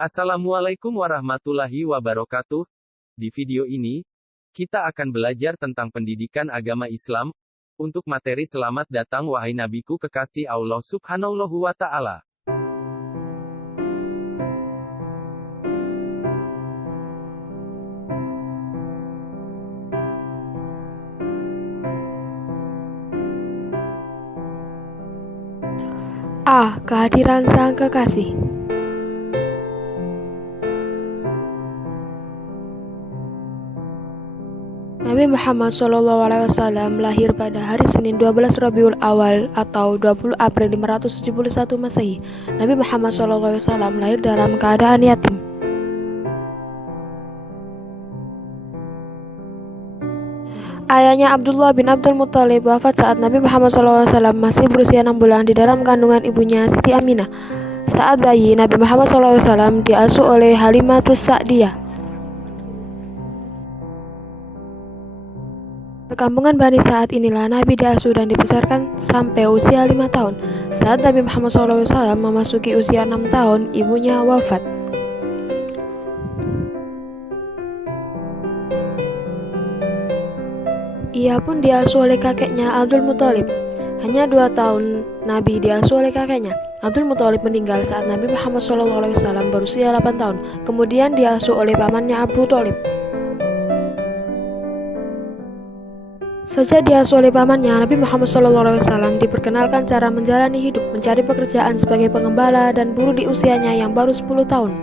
Assalamualaikum warahmatullahi wabarakatuh. Di video ini, kita akan belajar tentang pendidikan agama Islam. Untuk materi selamat datang wahai nabiku kekasih Allah subhanahu wa ta'ala. A. Kehadiran Sang Kekasih. Nabi Muhammad SAW lahir pada hari Senin 12 Rabiul Awal atau 20 April 571 Masehi. Nabi Muhammad SAW lahir dalam keadaan yatim. Ayahnya Abdullah bin Abdul Muthalib wafat saat Nabi Muhammad SAW masih berusia 6 bulan di dalam kandungan ibunya Siti Aminah. Saat bayi, Nabi Muhammad SAW diasuh oleh Halimatus Sa'diyah. Perkampungan Bani saat inilah Nabi diasuh dan dibesarkan sampai usia 5 tahun. Saat Nabi Muhammad SAW memasuki usia 6 tahun, ibunya wafat. Ia pun diasuh oleh kakeknya Abdul Muthalib. Hanya 2 tahun Nabi diasuh oleh kakeknya. Abdul Muthalib meninggal saat Nabi Muhammad SAW berusia 8 tahun. Kemudian diasuh oleh pamannya Abu Thalib. Sejak diasuh oleh pamannya, Nabi Muhammad SAW diperkenalkan cara menjalani hidup, mencari pekerjaan sebagai pengembala dan buruh di usianya yang baru 10 tahun.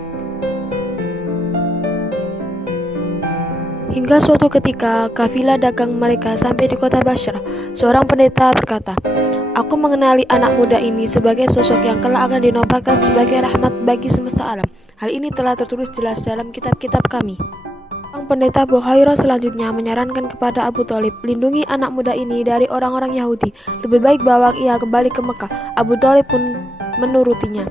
Hingga suatu ketika, kafilah dagang mereka sampai di kota Bashrah. Seorang pendeta berkata, "Aku mengenali anak muda ini sebagai sosok yang kelak akan dinobatkan sebagai rahmat bagi semesta alam. Hal ini telah tertulis jelas dalam kitab-kitab kami." Sang pendeta Buhairah selanjutnya menyarankan kepada Abu Thalib, lindungi anak muda ini dari orang-orang Yahudi. Lebih baik bawa ia kembali ke Mekah. Abu Thalib pun menurutinya.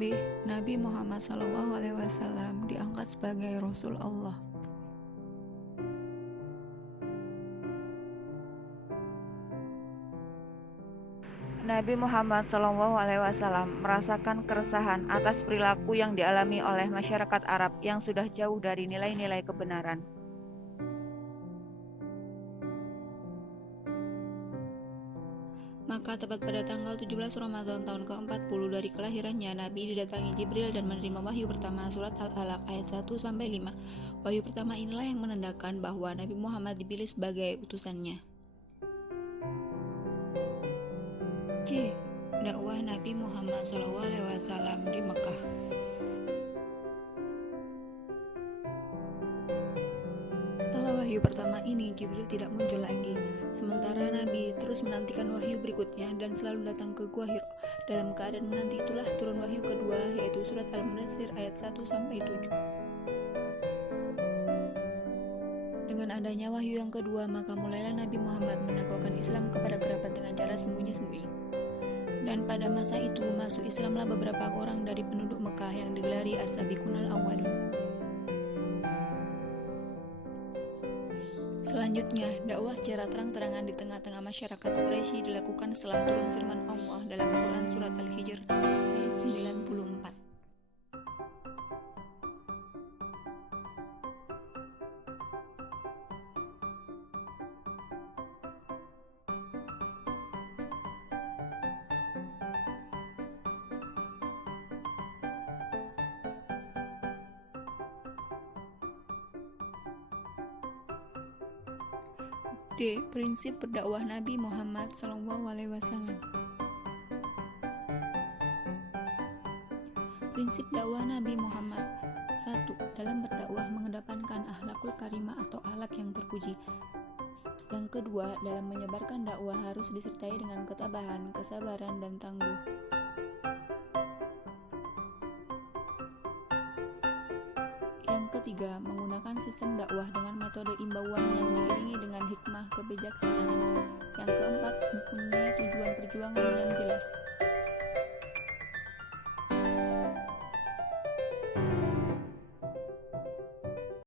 B. Nabi Muhammad SAW diangkat sebagai Rasul Allah. Nabi Muhammad SAW merasakan keresahan atas perilaku yang dialami oleh masyarakat Arab yang sudah jauh dari nilai-nilai kebenaran. Maka tepat pada tanggal 17 Ramadan tahun ke-40 dari kelahirannya, Nabi didatangi Jibril dan menerima wahyu pertama surat Al-Alaq ayat 1-5. Wahyu pertama inilah yang menandakan bahwa Nabi Muhammad dipilih sebagai utusannya. C. Dakwah Nabi Muhammad SAW di Mekah. Setelah wahyu pertama ini, Jibril tidak muncul lagi. Sementara Nabi terus menantikan wahyu berikutnya dan selalu datang ke Gua Hira. Dalam keadaan menanti itulah turun wahyu kedua, yaitu surat Al-Mudaththir ayat 1-7. Dengan adanya wahyu yang kedua, maka mulailah Nabi Muhammad mendakwakan Islam kepada kerabat dengan cara sembunyi-sembunyi. Dan pada masa itu masuk Islamlah beberapa orang dari penduduk Mekah yang digelari As-Sabiqunal Awwalun. Selanjutnya, dakwah secara terang-terangan di tengah-tengah masyarakat Quraisy dilakukan setelah turun firman Allah dalam Quran Surat Al-Hijr ayat 94. D. Prinsip berdakwah Nabi Muhammad SAW. Prinsip dakwah Nabi Muhammad. 1. Dalam berdakwah mengedepankan akhlakul karimah atau akhlak yang terpuji. Yang kedua, dalam menyebarkan dakwah harus disertai dengan ketabahan, kesabaran, dan tangguh. Yang ketiga, menggunakan sistem dakwah dengan metode imbauan yang diiringi dengan hikmah kebijaksanaan. Yang keempat, mempunyai tujuan perjuangan yang jelas.